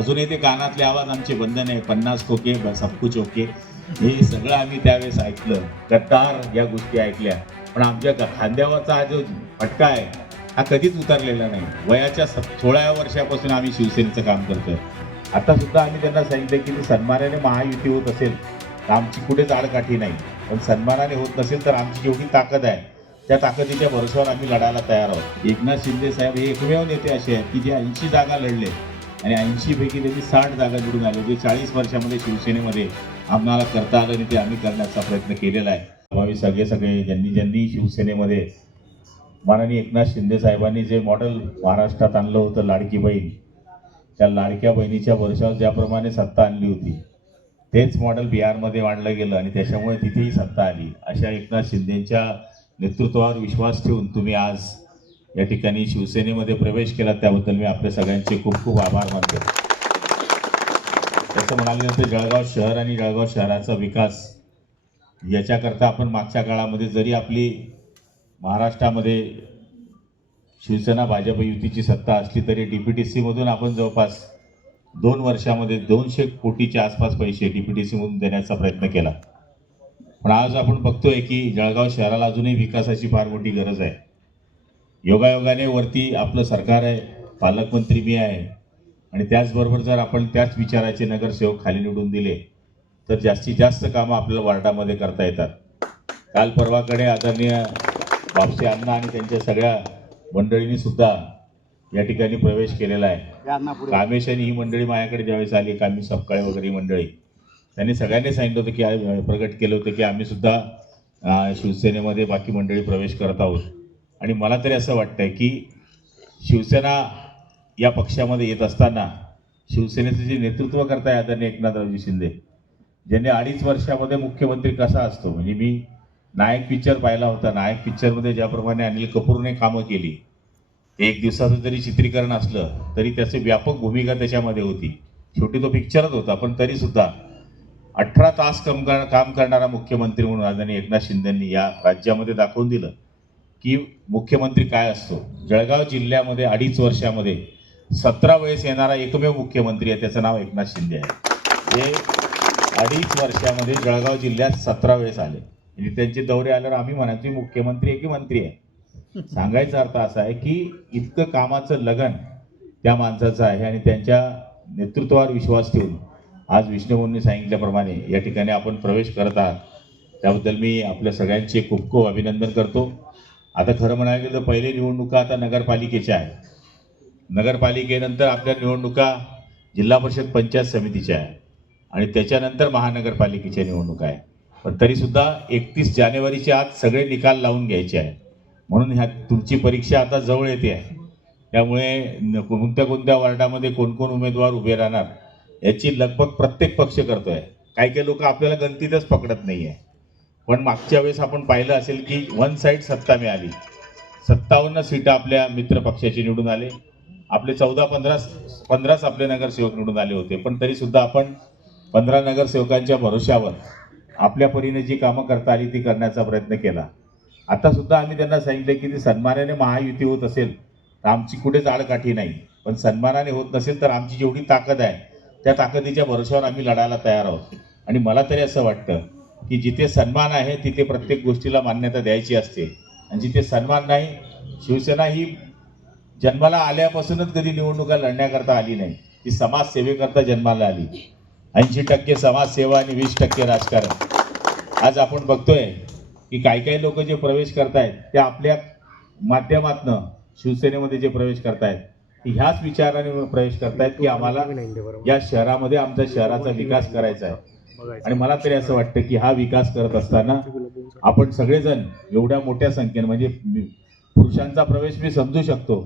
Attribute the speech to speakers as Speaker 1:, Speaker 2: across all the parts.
Speaker 1: अजूनही ते कानातले आवाज आमचे बंधन आहे पन्नास खोके कुछ ओके हे सगळं आम्ही त्यावेळेस ऐकलं गद्दार या गोष्टी ऐकल्या पण आमच्या खांद्यावरचा हा जो फटका आहे हा कधीच उतरलेला नाही वयाच्या सोळाव्या वर्षापासून आम्ही शिवसेनेचं काम करतोय आता सुद्धा आम्ही त्यांना सांगितलं की सन्मानाने महायुती होत असेल तर आमची कुठेच आडकाठी नाही पण सन्मानाने होत नसेल तर आमची जेवढी ताकद आहे त्या ताकदीच्या भरोशावर आम्ही लढायला तयार आहोत एकनाथ शिंदे साहेब हे एकमेव नेते असे आहेत की जे ऐंशी जागा लढले आणि ऐंशीपैकी त्याची साठ जागा निवडून आली जे चाळीस वर्षामध्ये शिवसेनेमध्ये आम्हाला करता आलं आणि ते आम्ही करण्याचा प्रयत्न केलेला आहे भावी सगळे सगळे ज्यांनी ज्यांनी शिवसेनेमध्ये माननीय एकनाथ शिंदे साहेबांनी जे मॉडेल महाराष्ट्रात आणलं होतं लाडकी बहीण त्या लाडक्या बहिणीच्या वर्षावर ज्याप्रमाणे सत्ता आणली होती तेच मॉडेल बिहारमध्ये मांडलं गेलं आणि त्याच्यामुळे तिथेही सत्ता आली अशा एकनाथ शिंदेंच्या नेतृत्वावर विश्वास ठेवून तुम्ही आज या ठिकाणी शिवसेनेमध्ये प्रवेश केला त्याबद्दल मी आपल्या सगळ्यांचे खूप खूप आभार मानतो तसं म्हणाल्यानंतर जळगाव शहर आणि जळगाव शहराचा विकास याच्याकरता आपण मागच्या काळामध्ये जरी आपली महाराष्ट्रामध्ये शिवसेना भाजप युतीची सत्ता असली तरी डी पी टी सीमधून आपण जवळपास दोन वर्षामध्ये दोनशे कोटीच्या आसपास पैसे डी पी टी सीमधून देण्याचा प्रयत्न केला पण आज आपण बघतोय की जळगाव शहराला अजूनही विकासाची फार मोठी गरज आहे योगायोगाने वरती आपलं सरकार आहे पालकमंत्री मी आहे आणि त्याचबरोबर जर आपण त्याच विचाराचे नगरसेवक खाली निवडून दिले तर जास्तीत जास्त कामं आपल्याला वार्डामध्ये करता येतात काल परवाकडे आदरणीय बापसे अण्णा आणि त्यांच्या सगळ्या मंडळींनी सुद्धा या ठिकाणी प्रवेश केलेला आहे कामेशन ही मंडळी माझ्याकडे ज्यावेळेस आली कामी सपकाळे वगैरे मंडळी त्यांनी सगळ्यांनी सांगितलं होतं की प्रकट केलं होतं की आम्ही सुद्धा शिवसेनेमध्ये बाकी मंडळी प्रवेश करत आहोत आणि मला तरी असं वाटतं की शिवसेना या पक्षामध्ये येत असताना शिवसेनेचं जे नेतृत्व करताय आदरणीय एकनाथरावजी शिंदे ज्यांनी अडीच वर्षामध्ये मुख्यमंत्री कसा असतो म्हणजे मी नायक पिक्चर पाहिला होता नायक पिक्चरमध्ये ज्याप्रमाणे अनिल कपूरने कामं केली एक दिवसाचं जरी चित्रीकरण असलं तरी त्याची व्यापक भूमिका त्याच्यामध्ये होती शेवटी तो पिक्चरच होता पण तरीसुद्धा अठरा तास कम कर काम करणारा मुख्यमंत्री म्हणून आदरणीय एकनाथ शिंदेंनी या राज्यामध्ये दाखवून दिलं की मुख्यमंत्री काय असतो जळगाव जिल्ह्यामध्ये अडीच वर्षामध्ये सतरा वयस येणारा एकमेव मुख्यमंत्री आहे त्याचं नाव एकनाथ शिंदे आहे हे अडीच वर्षामध्ये जळगाव जिल्ह्यात सतरा वेळेस आले म्हणजे त्यांचे दौरे आल्यावर आम्ही म्हणायचे मुख्यमंत्री आहे की मंत्री आहे सांगायचा अर्थ असा आहे की इतकं कामाचं लगन त्या माणसाचं आहे आणि त्यांच्या नेतृत्वावर विश्वास ठेवून आज विष्णूभाऊंनी सांगितल्याप्रमाणे या ठिकाणी आपण प्रवेश करत आहात त्याबद्दल मी आपल्या सगळ्यांचे खूप खूप अभिनंदन करतो आता खरं म्हणायला गेलं पहिले निवडणुका आता नगरपालिकेच्या आहेत नगरपालिकेनंतर आपल्या निवडणुका जिल्हा परिषद पंचायत समितीच्या आहे आणि त्याच्यानंतर महानगरपालिकेच्या निवडणुका आहे पण तरीसुद्धा एकतीस जानेवारीच्या आत सगळे निकाल लावून घ्यायचे आहेत म्हणून ह्या तुमची परीक्षा आता जवळ येते आहे त्यामुळे कोणत्या कोणत्या वॉर्डामध्ये कोण कोण उमेदवार उभे राहणार याची लगभग प्रत्येक पक्ष करतो आहे काही काही लोक आपल्याला गणतीतच पकडत नाही आहे पण मागच्या वेळेस आपण पाहिलं असेल की वन साईड सत्ता मिळाली सत्तावन्न सीटा आपल्या मित्र पक्षाची निवडून आले आपले चौदा पंधरा पंधराच आपले नगरसेवक निवडून आले होते पण तरीसुद्धा आपण पंधरा नगरसेवकांच्या भरोश्यावर आपल्या परीने जी कामं करता आली ती करण्याचा प्रयत्न केला आता सुद्धा आम्ही त्यांना सांगितलं की ती सन्मानाने महायुती होत असेल तर आमची कुठेच आडकाठी नाही पण सन्मानाने होत नसेल तर आमची जेवढी ताकद आहे त्या ताकदीच्या भरोश्यावर आम्ही लढायला तयार आहोत आणि मला तरी असं वाटतं की जिथे सन्मान आहे तिथे प्रत्येक गोष्टीला मान्यता द्यायची असते आणि जिथे सन्मान नाही शिवसेना ही जन्माला आल्यापासूनच कधी निवडणुका लढण्याकरता आली नाही ती समाजसेवेकरता जन्माला आली ऐंशी टक्के समाजसेवा आणि वीस टक्के राजकारण आज आपण बघतोय की काही काही लोक जे प्रवेश करतायत ते आपल्या माध्यमातनं शिवसेनेमध्ये जे प्रवेश करतायत ह्याच विचाराने प्रवेश करतायत की आम्हाला या शहरामध्ये आमच्या शहराचा विकास करायचा आहे आणि मला तरी असं वाटतं की हा विकास करत असताना आपण सगळेजण एवढ्या मोठ्या संख्येनं म्हणजे पुरुषांचा प्रवेश मी समजू शकतो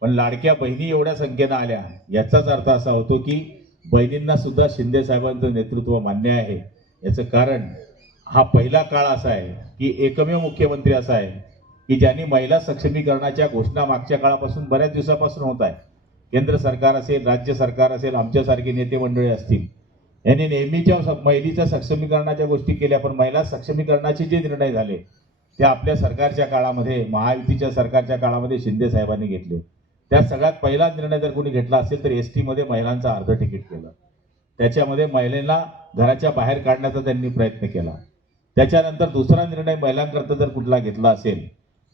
Speaker 1: पण लाडक्या बहिणी एवढ्या संख्येनं आल्या याचाच अर्थ असा होतो की बहिणींना सुद्धा शिंदे साहेबांचं नेतृत्व मान्य आहे याचं कारण हा पहिला काळ असा आहे की एकमेव मुख्यमंत्री असा आहे की ज्यांनी महिला सक्षमीकरणाच्या घोषणा मागच्या काळापासून बऱ्याच दिवसापासून होत आहे केंद्र सरकार असेल राज्य सरकार असेल आमच्यासारखे नेते मंडळी असतील यांनी नेहमीच्या महिलेच्या सक्षमीकरणाच्या गोष्टी केल्या पण महिला सक्षमीकरणाचे जे निर्णय झाले ते आपल्या सरकारच्या काळामध्ये महायुतीच्या सरकारच्या काळामध्ये शिंदे साहेबांनी घेतले त्या सगळ्यात पहिला निर्णय जर कोणी घेतला असेल तर एस टीमध्ये महिलांचा अर्ध तिकीट केलं त्याच्यामध्ये महिलेला घराच्या बाहेर काढण्याचा त्यांनी प्रयत्न केला त्याच्यानंतर दुसरा निर्णय महिलांकरता जर कुठला घेतला असेल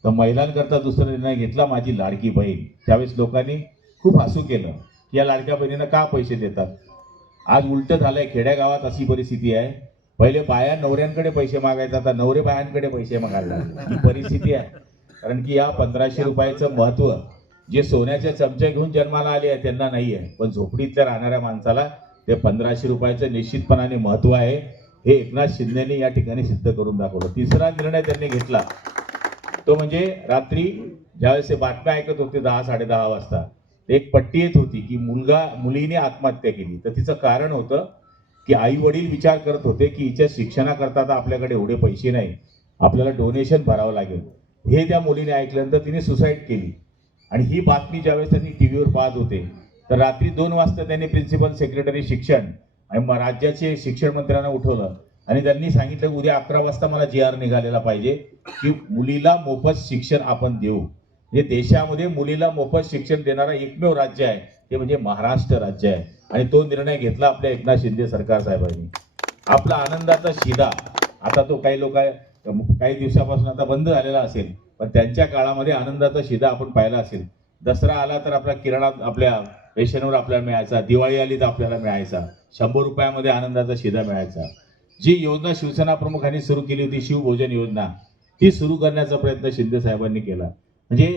Speaker 1: तर महिलांकरता दुसरा निर्णय घेतला माझी लाडकी बहीण त्यावेळेस लोकांनी खूप हसू केलं या लाडक्या बहिणींना का पैसे देतात आज उलट झालंय खेड्यागावात अशी परिस्थिती आहे पहिले बाया नवऱ्यांकडे पैसे मागायचा आता नवरे बायांकडे पैसे मागायला ही परिस्थिती आहे कारण की या पंधराशे रुपयाचं महत्व जे सोन्याचे चमचे घेऊन जन्माला आले आहे त्यांना नाही आहे पण झोपडीतल्या राहणाऱ्या माणसाला ते पंधराशे रुपयाचं निश्चितपणाने महत्व आहे हे एकनाथ शिंदेने या ठिकाणी सिद्ध करून दाखवलं तिसरा निर्णय त्यांनी घेतला तो म्हणजे रात्री ज्यावेळेस बातम्या ऐकत होते दहा साडे वाजता एक पट्टी येत होती की मुलगा मुलीने आत्महत्या केली तर तिचं कारण होतं की आई वडील विचार करत होते की हिच्या शिक्षणाकरता आता आपल्याकडे एवढे पैसे नाही आपल्याला डोनेशन भरावं लागेल हे त्या मुलीने ऐकल्यानंतर तिने सुसाईड केली आणि ही बातमी ज्यावेळेस त्यांनी टी व्हीवर पाहत होते तर रात्री दोन वाजता त्यांनी प्रिन्सिपल सेक्रेटरी शिक्षण आणि राज्याचे शिक्षण मंत्र्यांना उठवलं आणि त्यांनी सांगितलं उद्या अकरा वाजता मला जी आर निघालेला पाहिजे की मुलीला मोफत शिक्षण आपण देऊ जे म्हणजे देशामध्ये मुलीला मोफत शिक्षण देणारा एकमेव राज्य आहे ते म्हणजे महाराष्ट्र राज्य आहे आणि तो निर्णय घेतला आपल्या एकनाथ शिंदे सरकार साहेबांनी आपला आनंदाचा शिदा आता तो काही लोक काही दिवसापासून आता बंद झालेला असेल पण त्यांच्या काळामध्ये आनंदाचा शिदा आपण पाहिला असेल दसरा आला तर आपला किराणा आपल्या रेशनवर आपल्याला मिळायचा दिवाळी आली तर आपल्याला मिळायचा शंभर रुपयामध्ये आनंदाचा शिदा मिळायचा जी योजना शिवसेना प्रमुखांनी सुरू केली होती शिवभोजन योजना ती सुरू करण्याचा प्रयत्न शिंदे साहेबांनी केला म्हणजे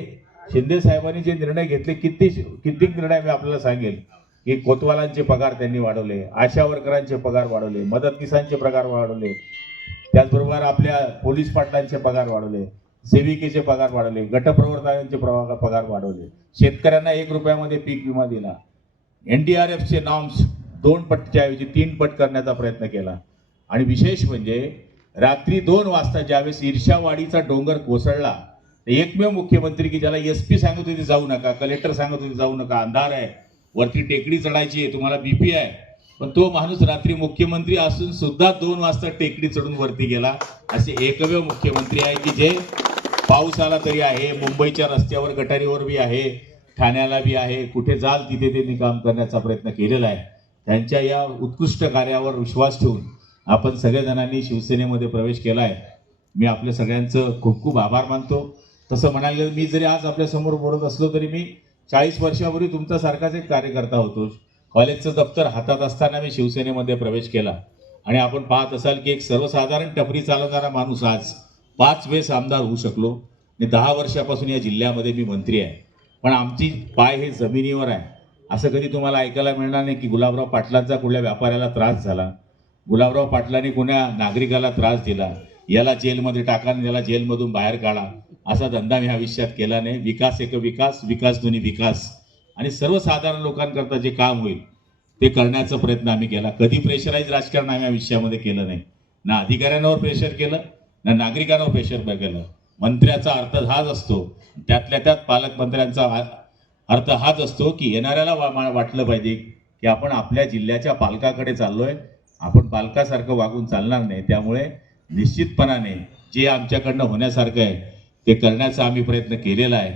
Speaker 1: शिंदे साहेबांनी जे निर्णय घेतले किती कित्येक निर्णय मी आपल्याला सांगेल की कोतवालांचे पगार त्यांनी वाढवले आशा वर्करांचे पगार वाढवले मदतनीसांचे पगार वाढवले त्याचबरोबर आपल्या पोलीस पाटलांचे पगार वाढवले सेविकेचे पगार वाढवले गटप्रवर्तनांचे पगार वाढवले शेतकऱ्यांना एक रुपयामध्ये पीक विमा दिला एनडीआरएफचे नॉर्म्स दोन पटच्या ऐवजी तीन पट करण्याचा प्रयत्न केला आणि विशेष म्हणजे रात्री दोन वाजता ज्यावेळेस ईर्षावाडीचा डोंगर कोसळला एकमेव मुख्यमंत्री की ज्याला एस पी सांगत होते जाऊ नका कलेक्टर सांगत होते जाऊ नका अंधार आहे वरती टेकडी चढायची आहे तुम्हाला बीपी आहे पण तो माणूस रात्री मुख्यमंत्री असून सुद्धा दोन वाजता टेकडी चढून वरती गेला असे एकमेव मुख्यमंत्री आहे की जे पाऊस आला तरी आहे मुंबईच्या रस्त्यावर गटारीवर बी आहे ठाण्याला बी आहे कुठे जाल तिथे त्यांनी काम करण्याचा प्रयत्न केलेला आहे त्यांच्या या उत्कृष्ट कार्यावर विश्वास ठेवून आपण सगळ्या जणांनी शिवसेनेमध्ये प्रवेश केला आहे मी आपल्या सगळ्यांचं खूप खूप आभार मानतो तसं म्हणायला गेलं मी जरी आज आपल्यासमोर बोलत असलो तरी मी चाळीस वर्षापूर्वी तुमच्यासारखाच एक कार्यकर्ता होतो कॉलेजचं दप्तर हातात असताना मी शिवसेनेमध्ये प्रवेश केला आणि आपण पाहत असाल की एक सर्वसाधारण टपरी चालवणारा माणूस आज पाच वेळेस आमदार होऊ शकलो आणि दहा वर्षापासून या जिल्ह्यामध्ये मी मंत्री आहे पण आमची पाय हे जमिनीवर आहे असं कधी तुम्हाला ऐकायला मिळणार नाही की गुलाबराव पाटलांचा कुठल्या व्यापाऱ्याला त्रास झाला गुलाबराव पाटलांनी कुण्या नागरिकाला त्रास दिला याला जेलमध्ये टाका आणि याला जेलमधून बाहेर काढा असा धंदा मी आयुष्यात केला नाही विकास एक विकास विकास दोन्ही विकास आणि सर्वसाधारण लोकांकरता जे काम होईल ते करण्याचा प्रयत्न आम्ही केला कधी प्रेशराईज राजकारण आम्ही आयुष्यामध्ये केलं नाही ना अधिकाऱ्यांवर प्रेशर केलं ना नागरिकांवर प्रेशर केलं मंत्र्याचा अर्थ हाच असतो त्यातल्या त्यात पालकमंत्र्यांचा अर्थ हाच असतो की येणाऱ्याला वाटलं पाहिजे की आपण आपल्या जिल्ह्याच्या पालकाकडे चाललोय आपण पालकासारखं वागून चालणार नाही त्यामुळे निश्चितपणाने जे आमच्याकडनं होण्यासारखं आहे ते करण्याचा आम्ही प्रयत्न केलेला आहे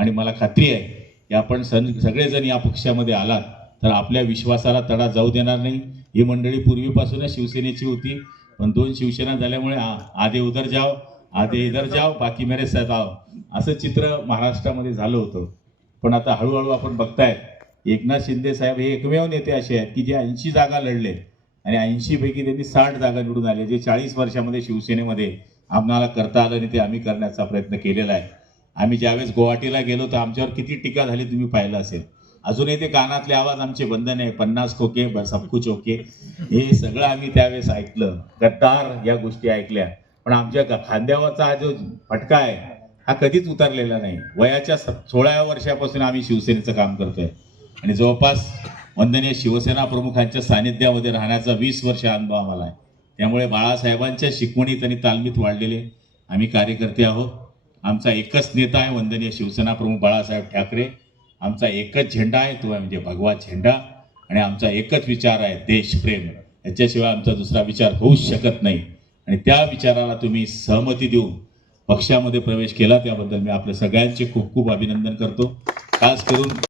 Speaker 1: आणि मला खात्री आहे की आपण सन सगळेजण या पक्षामध्ये आलात तर आपल्या विश्वासाला तडा जाऊ देणार नाही ही मंडळी पूर्वीपासूनच शिवसेनेची होती पण दोन शिवसेना झाल्यामुळे आधे उधर जाव आधे इधर जाव बाकी मेरे साहेब असं चित्र महाराष्ट्रामध्ये झालं होतं पण आता हळूहळू आपण बघतायत एकनाथ शिंदे साहेब हे एकमेव नेते असे आहेत की जे ऐंशी जागा लढले आणि ऐंशीपैकी त्यांनी साठ जागा निवडून आले जे चाळीस वर्षामध्ये शिवसेनेमध्ये आम्हाला करता आलं आणि ते आम्ही करण्याचा प्रयत्न केलेला आहे आम्ही ज्यावेळेस गुवाहाटीला गेलो तर आमच्यावर किती टीका झाली तुम्ही पाहिलं असेल अजूनही ते कानातले आवाज आमचे बंधन आहे पन्नास खोके सबकुच चोके हे सगळं आम्ही त्यावेळेस ऐकलं गद्दार या गोष्टी ऐकल्या पण आमच्या खांद्यावरचा हा जो फटका आहे हा कधीच उतरलेला नाही वयाच्या सोळाव्या वर्षापासून आम्ही शिवसेनेचं काम करतोय आणि जवळपास वंदनीय शिवसेना प्रमुखांच्या सानिध्यामध्ये राहण्याचा वीस वर्ष अनुभव आम्हाला आहे त्यामुळे बाळासाहेबांच्या शिकवणीत आणि तालमीत वाढलेले आम्ही कार्यकर्ते आहोत आमचा एकच नेता आहे वंदनीय शिवसेना प्रमुख बाळासाहेब ठाकरे आमचा एकच झेंडा आहे तो म्हणजे भगवा झेंडा आणि आमचा एकच विचार आहे देशप्रेम याच्याशिवाय आमचा दुसरा विचार होऊच शकत नाही आणि त्या विचाराला तुम्ही सहमती देऊन पक्षामध्ये प्रवेश केला त्याबद्दल मी आपल्या सगळ्यांचे खूप खूप अभिनंदन करतो खास करून